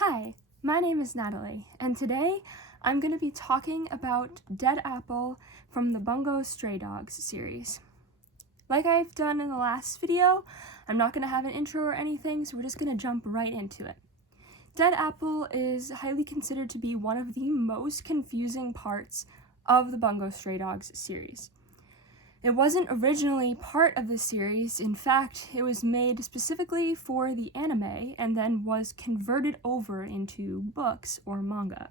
Hi, my name is Natalie, and today I'm going to be talking about Dead Apple from the Bungo Stray Dogs series. Like I've done in the last video, I'm not going to have an intro or anything, so we're just going to jump right into it. Dead Apple is highly considered to be one of the most confusing parts of the Bungo Stray Dogs series. It wasn't originally part of the series. In fact, it was made specifically for the anime and then was converted over into books or manga.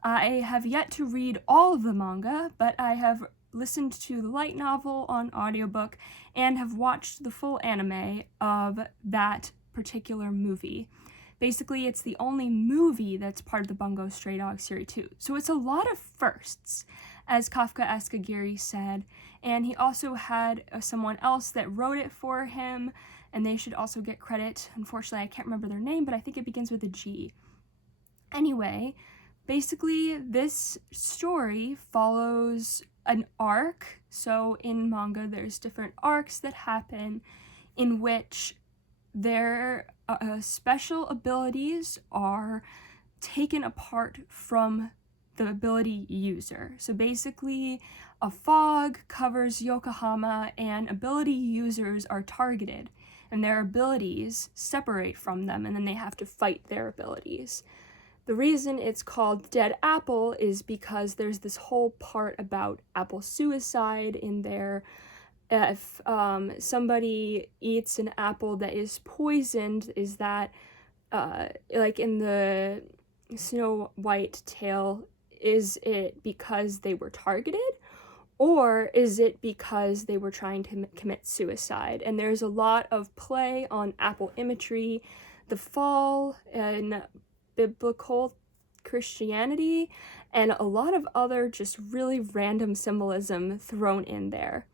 I have yet to read all of the manga, but I have listened to the light novel on audiobook and have watched the full anime of that particular movie. Basically, it's the only movie that's part of the Bungo Stray Dogs series too. So it's a lot of firsts, as Kafka Eskagiri said, and he also had someone else that wrote it for him, and they should also get credit. Unfortunately, I can't remember their name, but I think it begins with a G. Anyway, basically, this story follows an arc. So in manga, there's different arcs that happen in which their special abilities are taken apart from the ability user. So basically, a fog covers Yokohama and ability users are targeted, and their abilities separate from them, and then they have to fight their abilities. The reason it's called Dead Apple is because there's this whole part about apple suicide in there. If somebody eats an apple that is poisoned, is that, like in the Snow White tale, is it because they were targeted? Or is it because they were trying to commit suicide? And there's a lot of play on apple imagery, the fall in biblical Christianity, and a lot of other just really random symbolism thrown in there.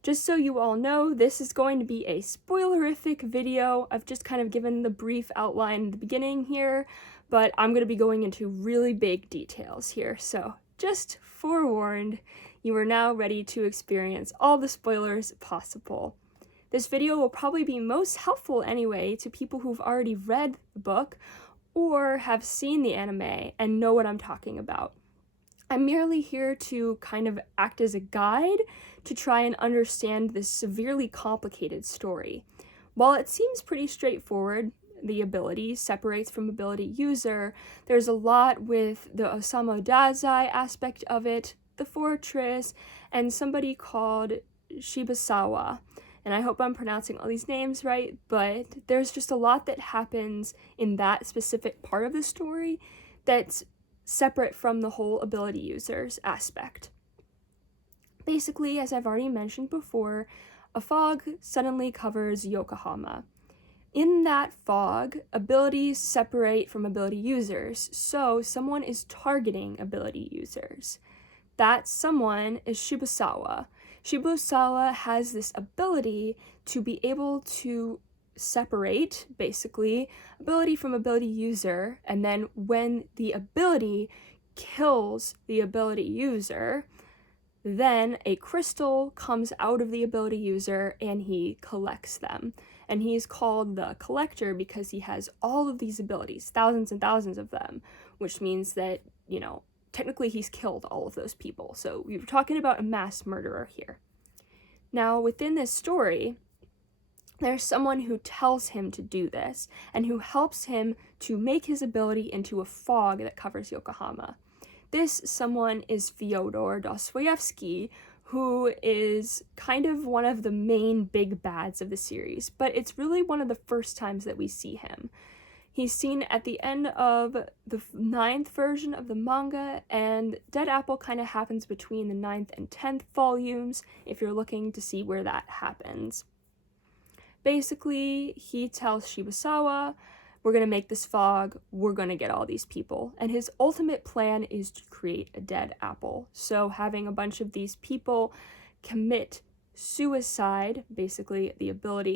Just so you all know, this is going to be a spoilerific video. I've just kind of given the brief outline at the beginning here, but I'm going to be going into really big details here. So just forewarned, you are now ready to experience all the spoilers possible. This video will probably be most helpful anyway to people who've already read the book or have seen the anime and know what I'm talking about. I'm merely here to kind of act as a guide to try and understand this severely complicated story. While it seems pretty straightforward, the ability separates from ability user, there's a lot with the Osamu Dazai aspect of it, the fortress, and somebody called Shibusawa. And I hope I'm pronouncing all these names right, but there's just a lot that happens in that specific part of the story that's separate from the whole ability users aspect. Basically, as I've already mentioned before, a fog suddenly covers Yokohama. In that fog, abilities separate from ability users, so someone is targeting ability users. That someone is Shibusawa. Shibusawa has this ability to be able to separate, basically, ability from ability user, and then when the ability kills the ability user, then a crystal comes out of the ability user and he collects them. And he's called the collector because he has all of these abilities, thousands and thousands of them, which means that, technically he's killed all of those people. So we were talking about a mass murderer here. Now, within this story, there's someone who tells him to do this and who helps him to make his ability into a fog that covers Yokohama. This someone is Fyodor Dostoevsky, who is kind of one of the main big bads of the series, but it's really one of the first times that we see him. He's seen at the end of the 9th version of the manga, and Dead Apple kind of happens between the 9th and 10th volumes, if you're looking to see where that happens. Basically, he tells Shibusawa, we're going to make this fog, we're going to get all these people. And his ultimate plan is to create a dead apple. So having a bunch of these people commit suicide, basically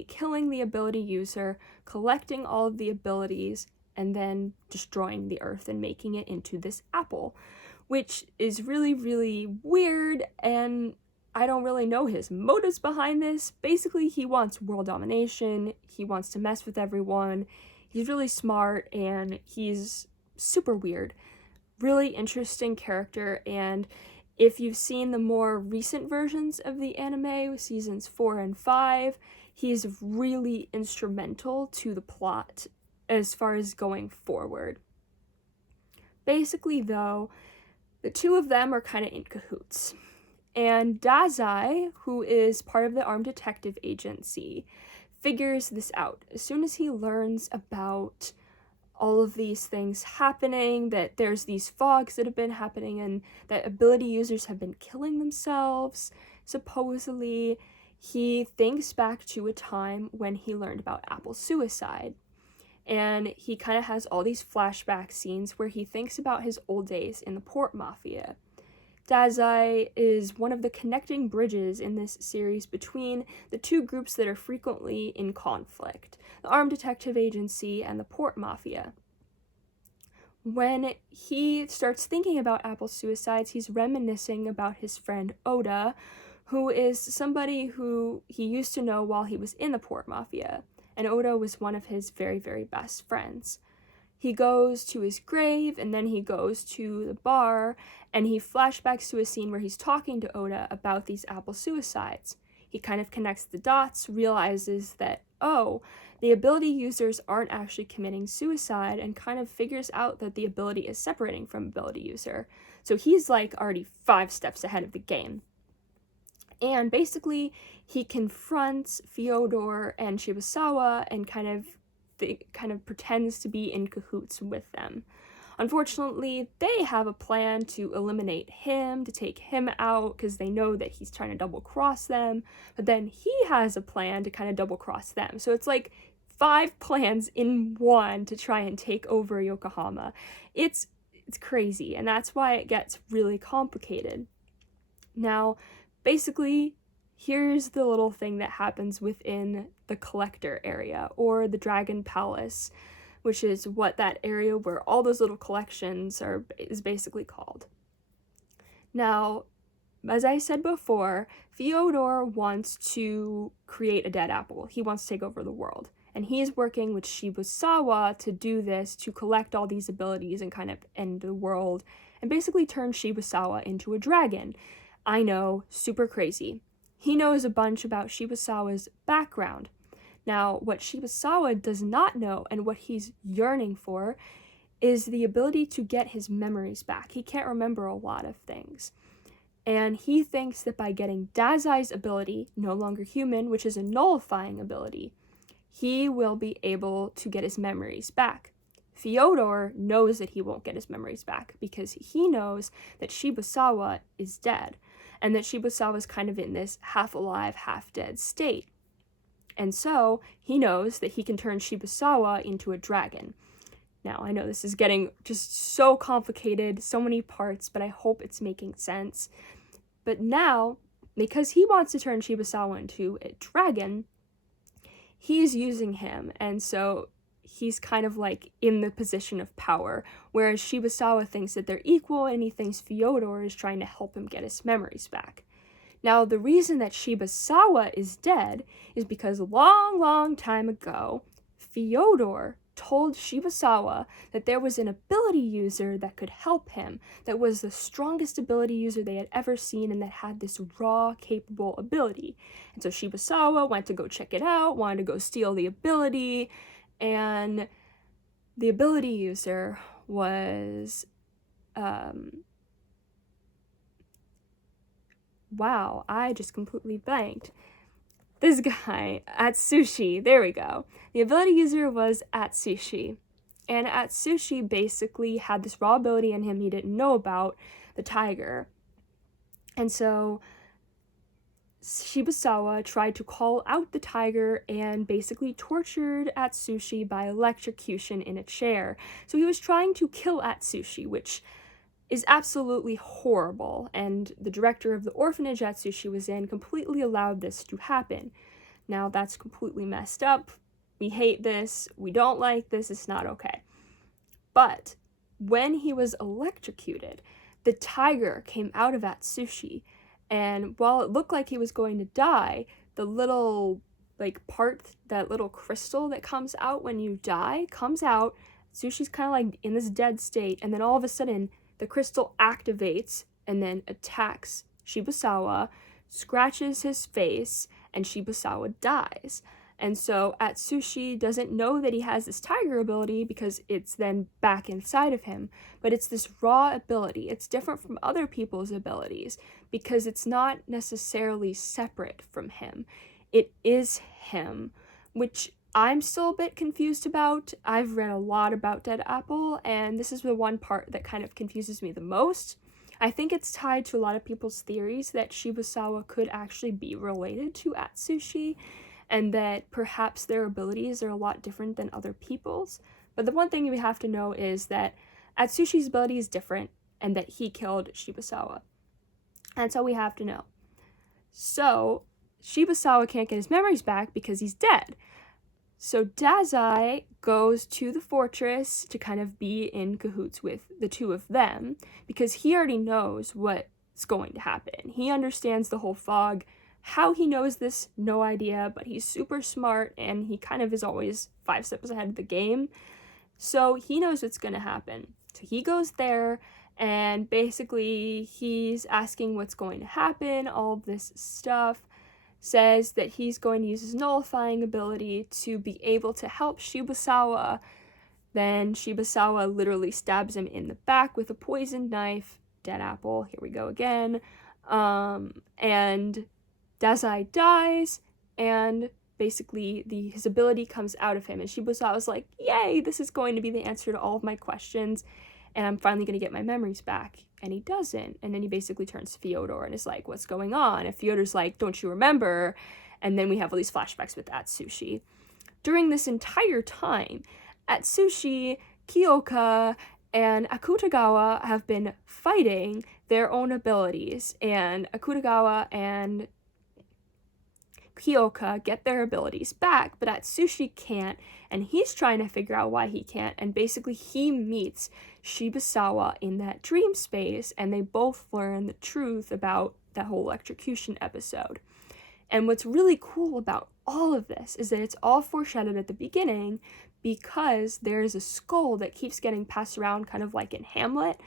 killing the ability user, collecting all of the abilities, and then destroying the earth and making it into this apple, which is really, really weird, and I don't really know his motives behind this. Basically, he wants world domination, he wants to mess with everyone, He's really smart and he's super weird. Really interesting character, and if you've seen the more recent versions of the anime with seasons 4 and 5, he's really instrumental to the plot as far as going forward. Basically, though, the two of them are kind of in cahoots. And Dazai, who is part of the Armed Detective Agency, figures this out. As soon as he learns about all of these things happening, that there's these fogs that have been happening, and that ability users have been killing themselves, supposedly, he thinks back to a time when he learned about Apple's suicide. And he kind of has all these flashback scenes where he thinks about his old days in the Port Mafia. Dazai is one of the connecting bridges in this series between the two groups that are frequently in conflict, the Armed Detective Agency and the Port Mafia. When he starts thinking about Apple's suicides, he's reminiscing about his friend Oda, who is somebody who he used to know while he was in the Port Mafia, and Oda was one of his very, very best friends. He goes to his grave, and then he goes to the bar, and he flashbacks to a scene where he's talking to Oda about these Apple suicides. He kind of connects the dots, realizes that, oh, the ability users aren't actually committing suicide, and kind of figures out that the ability is separating from ability user. So he's like already 5 steps ahead of the game. And basically, he confronts Fyodor and Shibusawa and kind of pretends to be in cahoots with them. Unfortunately, they have a plan to eliminate him, to take him out, because they know that he's trying to double-cross them, but then he has a plan to kind of double-cross them. So it's like 5 plans in one to try and take over Yokohama. It's crazy, and that's why it gets really complicated. Now, basically, here's the little thing that happens within the collector area, or the Dragon Palace, which is what that area where all those little collections is basically called. Now, as I said before, Fyodor wants to create a dead apple. He wants to take over the world. And he's working with Shibusawa to do this, to collect all these abilities and kind of end the world, and basically turn Shibusawa into a dragon. I know, super crazy. He knows a bunch about Shibusawa's background. Now, what Shibusawa does not know, and what he's yearning for, is the ability to get his memories back. He can't remember a lot of things. And he thinks that by getting Dazai's ability, No Longer Human, which is a nullifying ability, he will be able to get his memories back. Fyodor knows that he won't get his memories back because he knows that Shibusawa is dead, and that Shibusawa is kind of in this half-alive, half-dead state. And so, he knows that he can turn Shibusawa into a dragon. Now, I know this is getting just so complicated, so many parts, but I hope it's making sense. But now, because he wants to turn Shibusawa into a dragon, he's using him, and so he's kind of like in the position of power, whereas Shibusawa thinks that they're equal, and he thinks Fyodor is trying to help him get his memories back. Now, the reason that Shibusawa is dead is because a long, long time ago, Fyodor told Shibusawa that there was an ability user that could help him, that was the strongest ability user they had ever seen, and that had this raw, capable ability. And so Shibusawa went to go check it out, wanted to go steal the ability, and the ability user was, wow, I just completely blanked. This guy, Atsushi, there we go. The ability user was Atsushi. And Atsushi basically had this raw ability in him he didn't know about, the tiger. And so Shibusawa tried to call out the tiger and basically tortured Atsushi by electrocution in a chair. So he was trying to kill Atsushi, which is absolutely horrible, and the director of the orphanage Atsushi was in completely allowed this to happen. Now, that's completely messed up. We hate this. We don't like this. It's not okay. But when he was electrocuted, the tiger came out of Atsushi, and while it looked like he was going to die, the little like part, that little crystal that comes out when you die, comes out. Atsushi's kind of like in this dead state, and then all of a sudden the crystal activates and then attacks Shibusawa, scratches his face, and Shibusawa dies. And so Atsushi doesn't know that he has this tiger ability because it's then back inside of him. But it's this raw ability. It's different from other people's abilities because it's not necessarily separate from him. It is him, which I'm still a bit confused about. I've read a lot about Dead Apple, and this is the one part that kind of confuses me the most. I think it's tied to a lot of people's theories that Shibusawa could actually be related to Atsushi, and that perhaps their abilities are a lot different than other people's. But the one thing we have to know is that Atsushi's ability is different, and that he killed Shibusawa. That's all we have to know. So, Shibusawa can't get his memories back because he's dead. So Dazai goes to the fortress to kind of be in cahoots with the two of them because he already knows what's going to happen. He understands the whole fog. How he knows this, no idea, but he's super smart and he kind of is always 5 steps ahead of the game. So he knows what's going to happen. So he goes there and basically he's asking what's going to happen, all of this stuff. Says that he's going to use his nullifying ability to be able to help Shibusawa. Then Shibusawa literally stabs him in the back with a poisoned knife. Dead Apple, here we go again. And Dazai dies, and basically his ability comes out of him. And Shibusawa's like, yay, this is going to be the answer to all of my questions, and I'm finally going to get my memories back. And he doesn't. And then he basically turns to Fyodor and is like, what's going on? And Fyodor's like, don't you remember? And then we have all these flashbacks with Atsushi. During this entire time, Atsushi, Kyoka, and Akutagawa have been fighting their own abilities. And Akutagawa and Kyoka get their abilities back, but Atsushi can't, and he's trying to figure out why he can't, and basically he meets Shibusawa in that dream space, and they both learn the truth about that whole electrocution episode. And what's really cool about all of this is that it's all foreshadowed at the beginning because there's a skull that keeps getting passed around, kind of like in Hamlet,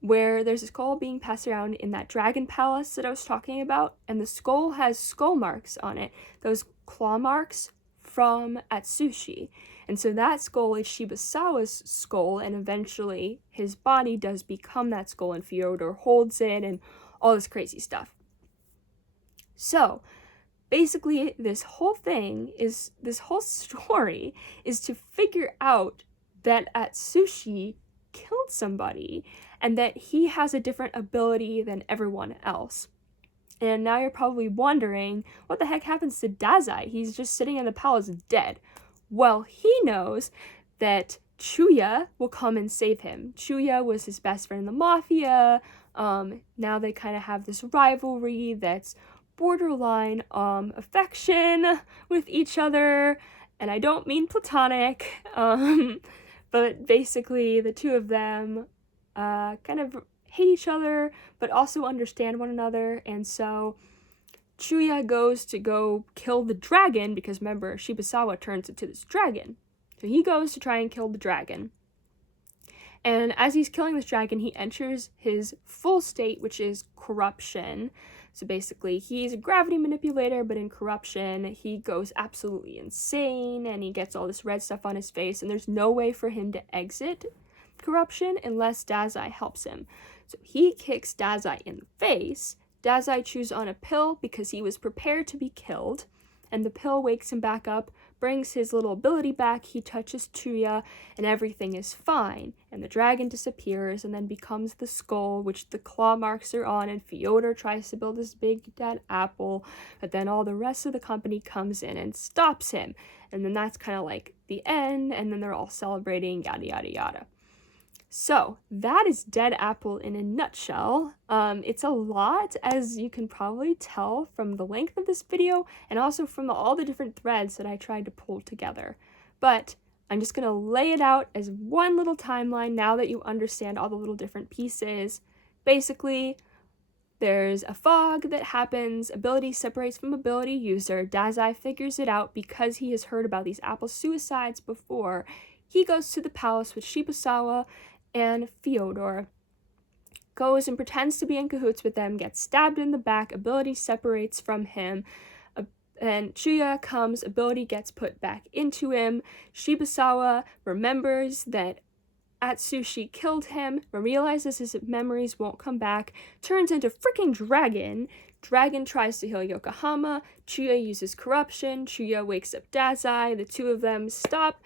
where there's a skull being passed around in that dragon palace that I was talking about, and the skull has skull marks on it, those claw marks from Atsushi. And so that skull is Shibusawa's skull, and eventually his body does become that skull, and Fyodor holds it, and all this crazy stuff. So, basically, this whole story is to figure out that Atsushi killed somebody, and that he has a different ability than everyone else. And now you're probably wondering, what the heck happens to Dazai? He's just sitting in the palace dead. Well, he knows that Chuya will come and save him. Chuya was his best friend in the mafia. Now they kind of have this rivalry that's borderline affection with each other. And I don't mean platonic, but basically the two of them kind of hate each other, but also understand one another. And so Chuya goes to go kill the dragon, because remember, Shibusawa turns into this dragon. So he goes to try and kill the dragon. And as he's killing this dragon, he enters his full state, which is corruption. So basically, he's a gravity manipulator, but in corruption, he goes absolutely insane, and he gets all this red stuff on his face, and there's no way for him to exit corruption unless Dazai helps him. So he kicks Dazai in the face. Dazai chews on a pill because he was prepared to be killed, and the pill wakes him back up, brings his little ability back, he touches Chuya, and everything is fine. And the dragon disappears and then becomes the skull, which the claw marks are on, and Fyodor tries to build this big dead apple, but then all the rest of the company comes in and stops him. And then that's kind of like the end, and then they're all celebrating, yada yada yada. So, that is Dead Apple in a nutshell. It's a lot, as you can probably tell from the length of this video, and also from all the different threads that I tried to pull together. But I'm just going to lay it out as one little timeline now that you understand all the little different pieces. Basically, There's a fog that happens, ability separates from ability user. Dazai figures it out because he has heard about these apple suicides before. He goes to the palace with Shibusawa and Fyodor, goes and pretends to be in cahoots with them, gets stabbed in the back, ability separates from him, and Chuya comes, ability gets put back into him. Shibusawa remembers that Atsushi killed him, but realizes his memories won't come back, turns into freaking dragon. Dragon tries to heal Yokohama. Chuya uses corruption. Chuya wakes up Dazai. The two of them stop.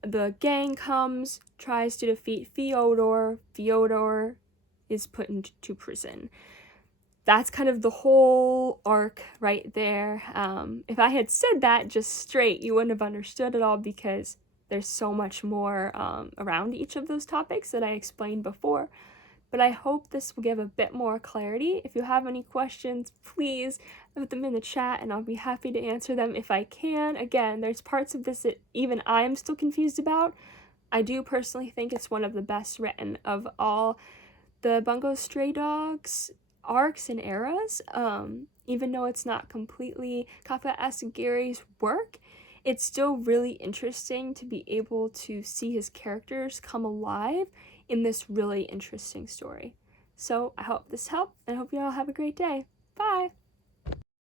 The gang comes, tries to defeat Fyodor. Fyodor is put into prison. That's kind of the whole arc right there. If I had said that just straight, you wouldn't have understood it all, because there's so much more around each of those topics that I explained before. But I hope this will give a bit more clarity. If you have any questions, please put them in the chat and I'll be happy to answer them if I can. Again, there's parts of this that even I'm still confused about. I do personally think it's one of the best written of all the Bungo Stray Dogs arcs and eras. Even though it's not completely Kafka-esque Gary's work, it's still really interesting to be able to see his characters come alive in this really interesting story. So I hope this helped, and I hope you all have a great day. Bye!